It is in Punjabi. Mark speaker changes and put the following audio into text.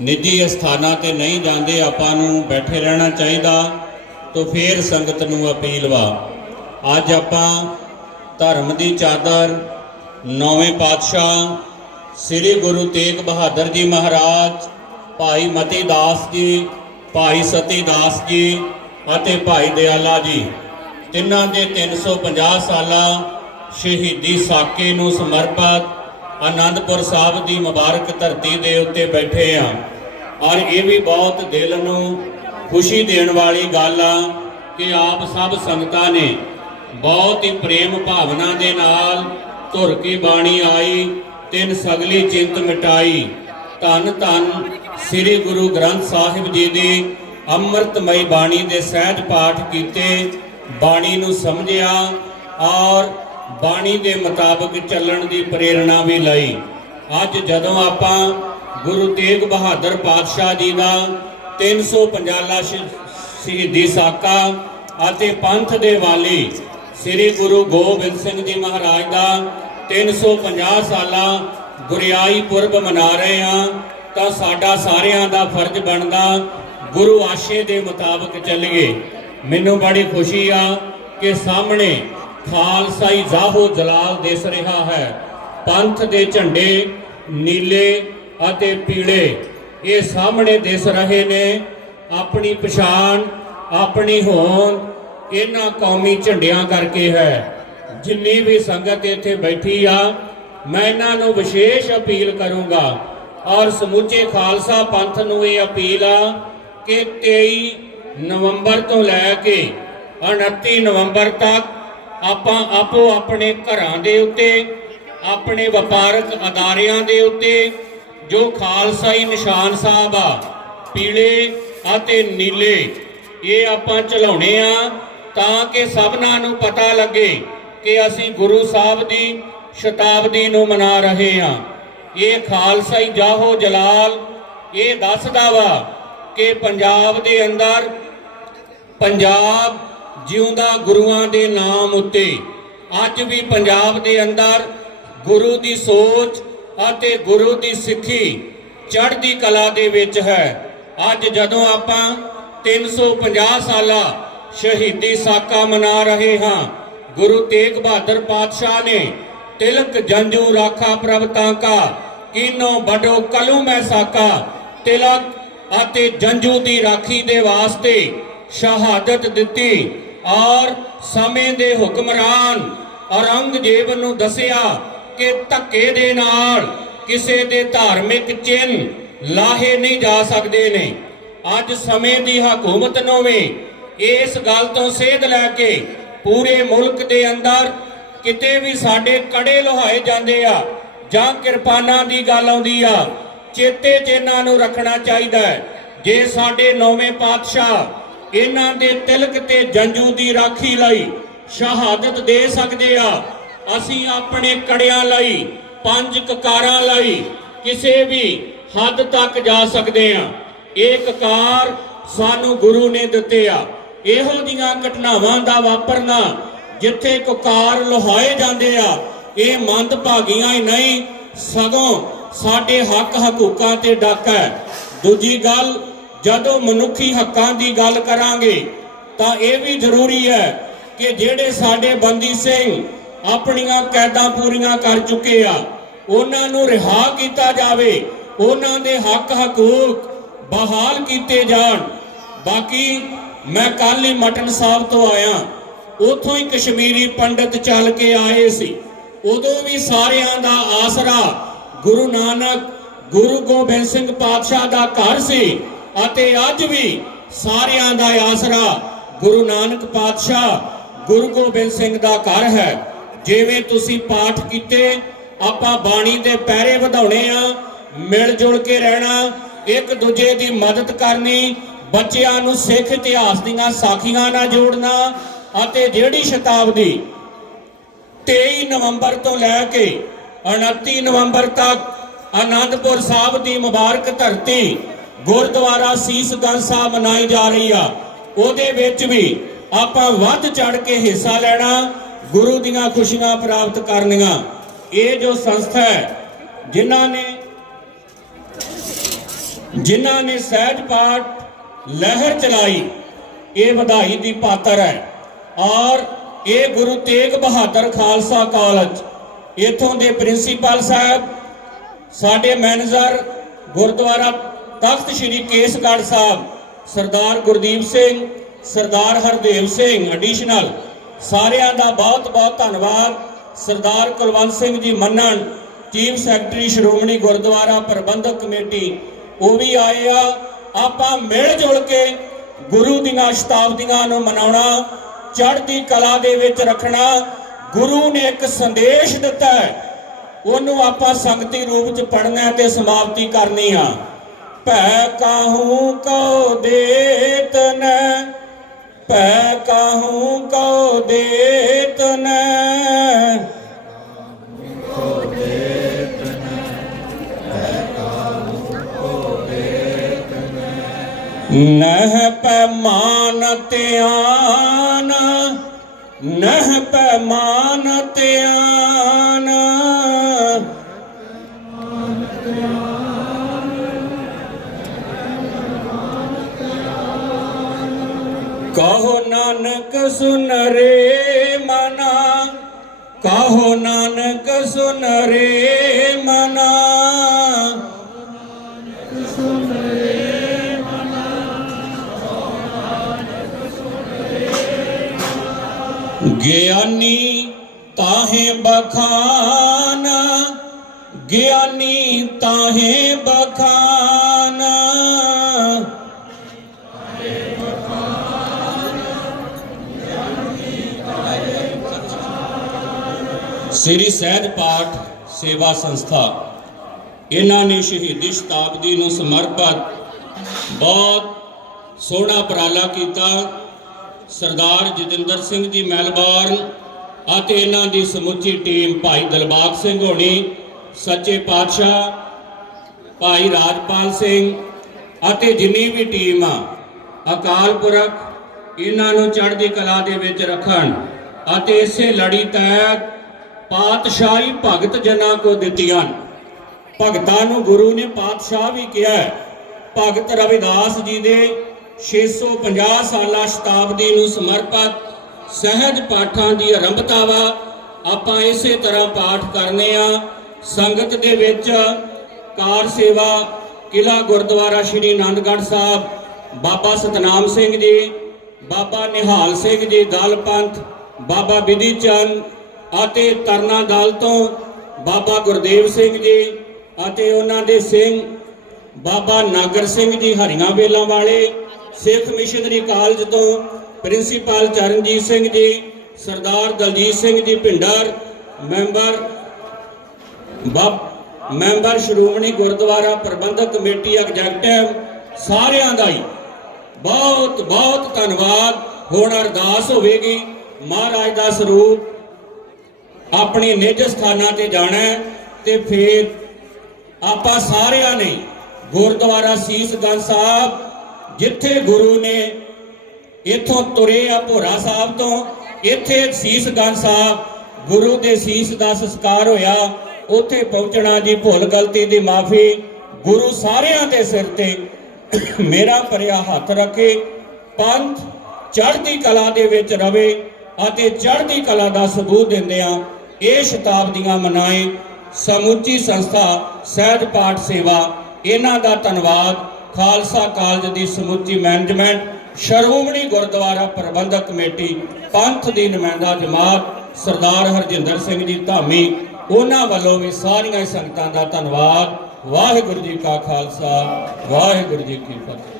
Speaker 1: ਨਿੱਜੀ ਸਥਾਨਾਂ ਤੇ ਨਹੀਂ ਜਾਂਦੇ, ਆਪਾਂ ਨੂੰ ਬੈਠੇ ਰਹਿਣਾ ਚਾਹੀਦਾ, ਤੋਂ ਫੇਰ ਸੰਗਤ ਨੂੰ ਅਪੀਲ ਵਾ। ਅੱਜ ਆਪਾਂ ਧਰਮ ਦੀ ਚਾਦਰ, ਨੌਵੇਂ ਪਾਤਸ਼ਾਹ, ਸ੍ਰੀ ਗੁਰੂ ਤੇਗ ਬਹਾਦਰ ਜੀ ਮਹਾਰਾਜ, ਭਾਈ ਮਤੀ ਦਾਸ ਜੀ, ਭਾਈ ਸਤੀ ਦਾਸ ਜੀ ਅਤੇ ਭਾਈ ਦਿਆਲਾ ਜੀ, ਤਿੰਨਾਂ ਦੇ 350 ਸਾਲਾ ਸ਼ਹੀਦੀ ਸਾਕੇ ਨੂੰ ਸਮਰਪਿਤ ਆਨੰਦਪੁਰ ਸਾਹਿਬ ਦੀ ਮੁਬਾਰਕ ਧਰਤੀ ਦੇ ਉੱਤੇ ਬੈਠੇ ਆ। ਔਰ ਇਹ ਵੀ ਬਹੁਤ ਦਿਲ ਨੂੰ ਖੁਸ਼ੀ ਦੇਣ ਵਾਲੀ ਗੱਲ ਆ ਕਿ ਆਪ ਸਭ ਸੰਗਤਾਂ ਨੇ ਬਹੁਤ ਹੀ ਪ੍ਰੇਮ ਭਾਵਨਾ ਦੇ ਨਾਲ ਧੁਰ ਕੀ ਬਾਣੀ ਆਈ, ਤਿੰਨ ਸਗਲੀ ਚਿੰਤ ਮਿਟਾਈ। ਧੰਨ ਧੰਨ ਸ੍ਰੀ ਗੁਰੂ ਗ੍ਰੰਥ ਸਾਹਿਬ ਜੀ ਦੀ ਅੰਮ੍ਰਿਤਮਈ ਬਾਣੀ ਦੇ ਸਹਿਜ ਪਾਠ ਕੀਤੇ, ਬਾਣੀ ਨੂੰ ਸਮਝਿਆ ਔਰ ਬਾਣੀ ਦੇ ਮੁਤਾਬਕ ਚੱਲਣ ਦੀ ਪ੍ਰੇਰਣਾ ਵੀ ਲਈ। ਅੱਜ ਜਦੋਂ ਆਪਾਂ ਗੁਰੂ ਤੇਗ ਬਹਾਦਰ ਪਾਤਸ਼ਾਹ ਜੀ ਦਾ 350ਲਾ ਸ਼ਹੀਦੀ ਸਾਕਾ ਅਤੇ ਪੰਥ ਦੇ ਵਾਲੀ ਸ੍ਰੀ ਗੁਰੂ ਗੋਬਿੰਦ ਸਿੰਘ ਜੀ ਮਹਾਰਾਜ ਦਾ 350 ਸਾਲਾ ਗੁਰਿਆਈ ਪੁਰਬ ਮਨਾ ਰਹੇ ਹਾਂ, ਤਾਂ ਸਾਡਾ ਸਾਰਿਆਂ ਦਾ ਫਰਜ਼ ਬਣਦਾ ਗੁਰੂ ਆਸ਼ੇ ਦੇ ਮੁਤਾਬਕ ਚੱਲੀਏ। ਮੈਨੂੰ ਬੜੀ ਖੁਸ਼ੀ ਆ ਕਿ ਸਾਹਮਣੇ ਖਾਲਸਾਈ ਜ਼ਾਹੋ ਜਲਾਲ ਦਿਸ ਰਿਹਾ ਹੈ। ਪੰਥ ਦੇ ਝੰਡੇ ਨੀਲੇ ਅਤੇ ਪੀਲੇ, ਇਹ ਸਾਹਮਣੇ ਦਿਸ ਰਹੇ ਨੇ। ਆਪਣੀ ਪਛਾਣ, ਆਪਣੀ ਹੋਂਦ ਇਹਨਾਂ ਕੌਮੀ ਝੰਡਿਆਂ ਕਰਕੇ ਹੈ। ਜਿੰਨੀ ਵੀ ਸੰਗਤ ਇੱਥੇ ਬੈਠੀ ਆ, ਮੈਂ ਇਹਨਾਂ ਨੂੰ ਵਿਸ਼ੇਸ਼ ਅਪੀਲ ਕਰੂੰਗਾ ਔਰ ਸਮੁੱਚੇ ਖਾਲਸਾ ਪੰਥ ਨੂੰ ਇਹ ਅਪੀਲ ਆ ਕਿ 23 ਨਵੰਬਰ ਤੋਂ ਲੈ ਕੇ 29 ਨਵੰਬਰ ਤੱਕ ਆਪਾਂ ਆਪੋ ਆਪਣੇ ਘਰਾਂ ਦੇ ਉੱਤੇ, ਆਪਣੇ ਵਪਾਰਕ ਅਦਾਰਿਆਂ ਦੇ ਉੱਤੇ, ਜੋ ਖਾਲਸਾਈ ਨਿਸ਼ਾਨ ਸਾਹਿਬ ਆ, ਪੀਲੇ ਅਤੇ ਨੀਲੇ, ਇਹ ਆਪਾਂ ਚਲਾਉਣੇ ਆ ਤਾਂ ਕਿ ਸਭਨਾਂ ਨੂੰ ਪਤਾ ਲੱਗੇ ਕਿ ਅਸੀਂ ਗੁਰੂ ਸਾਹਿਬ ਦੀ ਸ਼ਤਾਬਦੀ ਨੂੰ ਮਨਾ ਰਹੇ ਹਾਂ। ਇਹ ਖਾਲਸਾਈ ਜਾਹੋ ਜਲਾਲ, ਇਹ ਦੱਸਦਾ ਵਾ ਕਿ ਪੰਜਾਬ ਦੇ ਅੰਦਰ ਪੰਜਾਬ ਜਿਉਂਦਾ ਗੁਰੂਆਂ ਦੇ ਨਾਮ ਉੱਤੇ। ਅੱਜ ਵੀ ਪੰਜਾਬ ਦੇ ਅੰਦਰ ਗੁਰੂ ਦੀ ਸੋਚ ਅਤੇ ਗੁਰੂ ਦੀ ਸਿੱਖੀ ਚੜ੍ਹਦੀ ਕਲਾ ਦੇ ਵਿੱਚ ਹੈ। ਅੱਜ ਜਦੋਂ ਆਪਾਂ 350 ਸਾਲਾ ਸ਼ਹੀਦੀ ਸਾਕਾ ਮਨਾ ਰਹੇ ਹਾਂ, ਗੁਰੂ ਤੇਗ ਬਹਾਦਰ ਪਾਤਸ਼ਾਹ ਨੇ ਤਿਲਕ ਜੰਜੂ ਰਾਖਾ ਪ੍ਰਭ ਤਾਂਕਾ, ਕਿਨੋ ਬਡੋ ਕਲੂ ਮੈਂ ਸਾਕਾ, ਤਿਲਕ ਅਤੇ ਜੰਜੂ ਦੀ ਰਾਖੀ ਦੇ ਵਾਸਤੇ ਸ਼ਹਾਦਤ ਦਿੱਤੀ। ਔਰ ਸਮੇਂ ਦੇ ਹੁਕਮਰਾਨ ਔਰੰਗਜ਼ੇਬ ਨੂੰ ਦੱਸਿਆ ਕਿ ਧੱਕੇ ਦੇ ਨਾਲ ਕਿਸੇ ਦੇ ਧਾਰਮਿਕ ਚਿੰਨ ਲਾਹੇ ਨਹੀਂ ਜਾ ਸਕਦੇ ਨੇ। ਅੱਜ ਸਮੇਂ ਦੀ ਹਕੂਮਤ ਨੂੰ ਵੀ ਇਸ ਗੱਲ ਤੋਂ ਸੇਧ ਲੈ ਕੇ ਪੂਰੇ ਮੁਲਕ ਦੇ ਅੰਦਰ ਕਿਤੇ ਵੀ ਸਾਡੇ ਕੜੇ ਲੋਹਾਏ ਜਾਂਦੇ ਆ ਜਾਂ ਕਿਰਪਾਨਾਂ ਦੀ ਗੱਲ ਆਉਂਦੀ ਆ, ਚੇਤੇ ਚ ਨੂੰ ਰੱਖਣਾ ਚਾਹੀਦਾ ਹੈ। ਜੇ ਸਾਡੇ ਨੌਵੇਂ ਪਾਤਸ਼ਾਹ ਇਹਨਾਂ ਦੇ ਤਿਲਕ ਤੇ ਜੰਜੂ ਦੀ ਰਾਖੀ ਲਈ ਸ਼ਹਾਦਤ ਦੇ ਸਕਦੇ ਆ। ਅਸੀਂ ਆਪਣੇ ਕੜਿਆਂ ਲਈ, ਪੰਜ ਕਕਾਰਾਂ ਲਈ ਕਿਸੇ ਵੀ ਹੱਦ ਤੱਕ ਜਾ ਸਕਦੇ ਆ। ਇਹ ਕਕਾਰ ਸਾਨੂੰ ਗੁਰੂ ਨੇ ਦਿੱਤੇ ਆ। ਇਹੋ ਜੀਆਂ ਘਟਨਾਵਾਂ ਦਾ ਵਾਪਰਨਾ ਜਿੱਥੇ ਕਕਾਰ ਲੋਹਾਏ ਜਾਂਦੇ ਆ, ਇਹ ਮੰਦਭਾਗੀਆਂ ਹੀ ਨਹੀਂ, ਸਗੋਂ ਸਾਡੇ ਹੱਕ ਹਕੂਕਾਂ ਤੇ ਡਾਕਾ ਹੈ। ਦੂਜੀ ਗੱਲ ਜਦੋਂ ਮਨੁੱਖੀ ਹੱਕਾਂ ਦੀ ਗੱਲ ਕਰਾਂਗੇ, ਤਾਂ ਇਹ ਵੀ ਜ਼ਰੂਰੀ ਹੈ ਕਿ ਜਿਹੜੇ ਸਾਡੇ ਬੰਦੀ ਸਿੰਘ ਆਪਣੀਆਂ ਕੈਦਾਂ ਪੂਰੀਆਂ ਕਰ ਚੁੱਕੇ ਆ, ਉਹਨਾਂ ਨੂੰ ਰਿਹਾ ਕੀਤਾ ਜਾਵੇ, ਉਹਨਾਂ ਦੇ ਹੱਕ ਹਕੂਕ ਬਹਾਲ ਕੀਤੇ ਜਾਣ। ਬਾਕੀ ਮੈਂ ਕੱਲ ਹੀ ਮਟਨ ਸਾਹਿਬ ਤੋਂ ਆਇਆ, ਉਥੋਂ ਹੀ ਕਸ਼ਮੀਰੀ ਪੰਡਤ ਚੱਲ ਕੇ ਆਏ ਸੀ। ਉਦੋਂ ਵੀ ਸਾਰਿਆਂ ਦਾ ਆਸਰਾ ਗੁਰੂ ਨਾਨਕ, ਗੁਰੂ ਗੋਬਿੰਦ ਸਿੰਘ ਪਾਤਸ਼ਾਹ ਦਾ ਘਰ ਸੀ। ਅਤੇ ਅੱਜ ਵੀ ਸਾਰਿਆਂ ਦਾ ਆਸਰਾ ਗੁਰੂ ਨਾਨਕ ਪਾਤਸ਼ਾਹ ਗੁਰੂ ਗੋਬਿੰਦ ਸਿੰਘ ਦਾ ਘਰ ਹੈ। ਜਿਵੇਂ ਤੁਸੀਂ ਪਾਠ ਕੀਤੇ, ਆਪਾਂ ਬਾਣੀ ਦੇ ਪਹਿਰੇ ਵਧਾਉਣੇ ਆ ਮਿਲ ਜੁਲ ਕੇ ਰਹਿਣਾ, ਇੱਕ ਦੂਜੇ ਦੀ ਮਦਦ ਕਰਨੀ, ਬੱਚਿਆਂ ਨੂੰ ਸਿੱਖ ਇਤਿਹਾਸ ਦੀਆਂ ਸਾਖੀਆਂ ਨਾਲ ਜੋੜਨਾ ਅਤੇ ਜਿਹੜੀ ਸ਼ਤਾਬਦੀ 23 ਨਵੰਬਰ ਤੋਂ ਲੈ ਕੇ 29 ਨਵੰਬਰ ਤੱਕ ਆਨੰਦਪੁਰ ਸਾਹਿਬ ਦੀ ਮੁਬਾਰਕ ਧਰਤੀ ਗੁਰਦੁਆਰਾ ਸੀਸਗੰਜ ਸਾਹਿਬ ਮਨਾਈ ਜਾ ਰਹੀ ਆ। ਉਹਦੇ ਵਿੱਚ ਵੀ ਆਪਾਂ ਵੱਧ ਚੜ ਕੇ ਹਿੱਸਾ ਲੈਣਾ, ਗੁਰੂ ਦੀਆਂ ਖੁਸ਼ੀਆਂ ਪ੍ਰਾਪਤ ਕਰਨੀਆਂ। ਇਹ ਜੋ ਸੰਸਥਾ ਹੈ, ਜਿਨ੍ਹਾਂ ਨੇ ਜਿਨ੍ਹਾਂ ਨੇ ਸਹਿਜ ਪਾਠ, ਲਹਿਰ ਚਲਾਈ, ਇਹ ਵਧਾਈ ਦੀ ਪਾਤਰ ਹੈ। ਔਰ ਇਹ ਗੁਰੂ ਤੇਗ ਬਹਾਦਰ ਖਾਲਸਾ ਕਾਲਜ, ਇਥੋਂ ਦੇ ਪ੍ਰਿੰਸੀਪਲ ਸਾਹਿਬ, ਸਾਡੇ ਮੈਨੇਜਰ, ਗੁਰਦੁਆਰਾ ਤਖਤ ਸ੍ਰੀ ਕੇਸਗੜ੍ਹ ਸਾਹਿਬ, ਸਰਦਾਰ ਗੁਰਦੀਪ ਸਿੰਘ, ਸਰਦਾਰ ਹਰਦੇਵ ਸਿੰਘ ਐਡੀਸ਼ਨਲ ਸਾਰਿਆਂ ਦਾ ਬਹੁਤ ਬਹੁਤ ਧੰਨਵਾਦ। ਸਰਦਾਰ Kulwant Singh ji Mannan, chief secretary Shiromani Gurdwara Parbandhak committee, ਉਹ ਵੀ ਆਏ ਆ। ਆਪਾਂ ਮਿਲ ਜੁਲ ਕੇ ਗੁਰੂ ਦੀਆਂ ਸ਼ਤਾਬਦੀਆਂ ਨੂੰ ਮਨਾਉਣਾ, ਚੜ੍ਹਦੀ ਕਲਾ ਦੇ ਵਿੱਚ ਰੱਖਣਾ, ਗੁਰੂ ਨੇ ਇੱਕ ਸੰਦੇਸ਼ ਦਿੱਤਾ ਉਹਨੂੰ ਆਪਾਂ ਸੰਗਤੀ ਰੂਪ ਚ ਪੜਨਾ ਤੇ ਸਮਾਪਤੀ ਕਰਨੀ ਆ। ਭੈ ਕਾਹੂ ਕਉ ਦੇਤ ਨ? ਭੈ ਕਾਹੂ ਕਉ ਦੇਤ ਨ? ਨਹ ਪੈਮਾਨ ਧਿਆਨ, ਨਹ ਪੈਮਾਨ ਧਿਆਨ। ਕਹੋ ਨਾਨਕ ਸੁਨ ਰੇ ਮਨਾ, ਕਹੋ ਨਾਨਕ ਸੁਨ ਰੇ ਮਨਾ। ਗਿਆਨੀ ਤਾਹੇ ਬਖਾਨ, ਗਿਆਨੀ ਤਾਹੇ ਸ੍ਰੀ ਸਹਿਜ ਪਾਠ ਸੇਵਾ ਸੰਸਥਾ। ਇਹਨਾਂ ਨੇ ਸ਼ਹੀਦੀ ਸ਼ਤਾਬਦੀ ਨੂੰ ਸਮਰਪਿਤ ਬਹੁਤ ਸੋਹਣਾ ਉਪਰਾਲਾ ਕੀਤਾ। ਸਰਦਾਰ ਜਤਿੰਦਰ ਸਿੰਘ ਜੀ ਮੈਲਬੌਰਨ ਅਤੇ ਇਹਨਾਂ ਦੀ ਸਮੁੱਚੀ ਟੀਮ ਭਾਈ ਦਿਲਬਾਗ ਸਿੰਘ ਹੋਣੀ, ਸੱਚੇ ਪਾਤਸ਼ਾਹ, ਭਾਈ ਰਾਜਪਾਲ ਸਿੰਘ ਅਤੇ ਜਿੰਨੀ ਵੀ ਟੀਮ ਆ, ਅਕਾਲ ਪੁਰਖ, ਇਹਨਾਂ ਨੂੰ ਚੜ੍ਹਦੀ ਕਲਾ ਦੇ ਵਿੱਚ ਰੱਖਣ ਅਤੇ ਇਸੇ ਲੜੀ ਤਹਿਤ ਪਾਤਸ਼ਾਹੀ ਭਗਤ ਜਨਾਂ ਕੋ ਦਿੱਤੀਆਂ। ਭਗਤਾਂ ਨੂੰ ਗੁਰੂ ਨੇ ਪਾਤਸ਼ਾਹ ਵੀ ਕਿਹਾ ਭਗਤ ਰਵਿਦਾਸ ਜੀ ਦੇ 650 ਸਾਲਾ ਸ਼ਤਾਬਦੀ ਨੂੰ ਸਮਰਪਿਤ ਸਹਿਜ ਪਾਠਾਂ ਦੀ ਆਰੰਭਤਾ ਵਾ ਆਪਾਂ ਇਸੇ ਤਰ੍ਹਾਂ ਪਾਠ ਕਰਨੇ ਆ। ਸੰਗਤ ਦੇ ਵਿੱਚ ਕਾਰ ਸੇਵਾ ਕਿਲਾ ਗੁਰਦੁਆਰਾ ਸ਼੍ਰੀ ਆਨੰਦਗੜ੍ਹ ਸਾਹਿਬ, ਬਾਬਾ ਸਤਨਾਮ ਸਿੰਘ ਜੀ, ਬਾਬਾ ਨਿਹਾਲ ਸਿੰਘ ਜੀ, ਦਲ ਪੰਥ, ਬਾਬਾ ਵਿਧੀ ਚੰਦ ਅਤੇ ਤਰਨਾ ਦਲ ਤੋਂ ਬਾਬਾ ਗੁਰਦੇਵ ਸਿੰਘ ਜੀ ਅਤੇ ਉਹਨਾਂ ਦੇ ਸਿੰਘ ਬਾਬਾ ਨਾਗਰ ਸਿੰਘ ਜੀ ਹਰੀਆਂ ਵੇਲਾਂ ਵਾਲੇ, ਸਿੱਖ ਮਿਸ਼ਨਰੀ ਕਾਲਜ ਤੋਂ principal Charanjit Singh ji, Sardar Daljit Singh ji Bhinder, member ਬੱਬ, member Shiromani Gurdwara Parbandhak committee executive ਸਾਰਿਆਂ ਦਾ ਹੀ ਬਹੁਤ ਬਹੁਤ ਧੰਨਵਾਦ। ਹੁਣ ਅਰਦਾਸ ਹੋਵੇਗੀ ਮਹਾਰਾਜ ਦਾ ਸਰੂਪ ਆਪਣੇ ਨਿੱਜ ਸਥਾਨਾਂ ਤੇ ਜਾਣਾ ਤੇ ਫਿਰ ਆਪਾਂ ਸਾਰਿਆਂ ਨੇ ਗੁਰਦੁਆਰਾ ਸੀਸਗੰਜ ਸਾਹਿਬ, ਜਿੱਥੇ ਗੁਰੂ ਨੇ ਇੱਥੋਂ ਤੁਰੇ ਆ ਭੋਰਾ ਸਾਹਿਬ ਤੋਂ, ਇੱਥੇ ਸੀਸਗੰਜ ਸਾਹਿਬ, ਗੁਰੂ ਦੇ ਸੀਸ ਦਾ ਸੰਸਕਾਰ ਹੋਇਆ, ਉੱਥੇ ਪਹੁੰਚਣਾ ਜੀ ਭੁੱਲ ਗਲਤੀ ਦੀ ਮਾਫੀ, ਗੁਰੂ ਸਾਰਿਆਂ ਦੇ ਸਿਰ ਤੇ ਮੇਰਾ ਭਰਿਆ ਹੱਥ ਰੱਖੇ, ਪੰਥ ਚੜ੍ਹਦੀ ਕਲਾ ਦੇ ਵਿੱਚ ਰਵੇ ਅਤੇ ਚੜ੍ਹਦੀ ਕਲਾ ਦਾ ਸਬੂਤ ਦਿੰਦਿਆਂ ਇਹ ਸ਼ਤਾਬਦੀਆਂ ਮਨਾਏ ਸਮੁੱਚੀ ਸੰਸਥਾ, ਸਹਿਜ ਪਾਠ ਸੇਵਾ, ਇਹਨਾਂ ਦਾ ਧੰਨਵਾਦ ਖਾਲਸਾ ਕਾਲਜ ਦੀ ਸਮੁੱਚੀ ਮੈਨੇਜਮੈਂਟ, ਸ਼੍ਰੋਮਣੀ ਗੁਰਦੁਆਰਾ ਪ੍ਰਬੰਧਕ ਕਮੇਟੀ, ਪੰਥ ਦੀ ਨੁਮਾਇੰਦਾ ਜਮਾਤ, ਸਰਦਾਰ ਹਰਜਿੰਦਰ ਸਿੰਘ ਜੀ ਧਾਮੀ, ਉਹਨਾਂ ਵੱਲੋਂ ਵੀ ਸਾਰੀਆਂ ਹੀ ਸੰਗਤਾਂ ਦਾ ਧੰਨਵਾਦ। ਵਾਹਿਗੁਰੂ ਜੀ ਕਾ ਖਾਲਸਾ, ਵਾਹਿਗੁਰੂ ਜੀ ਕੀ ਫਤਿਹ।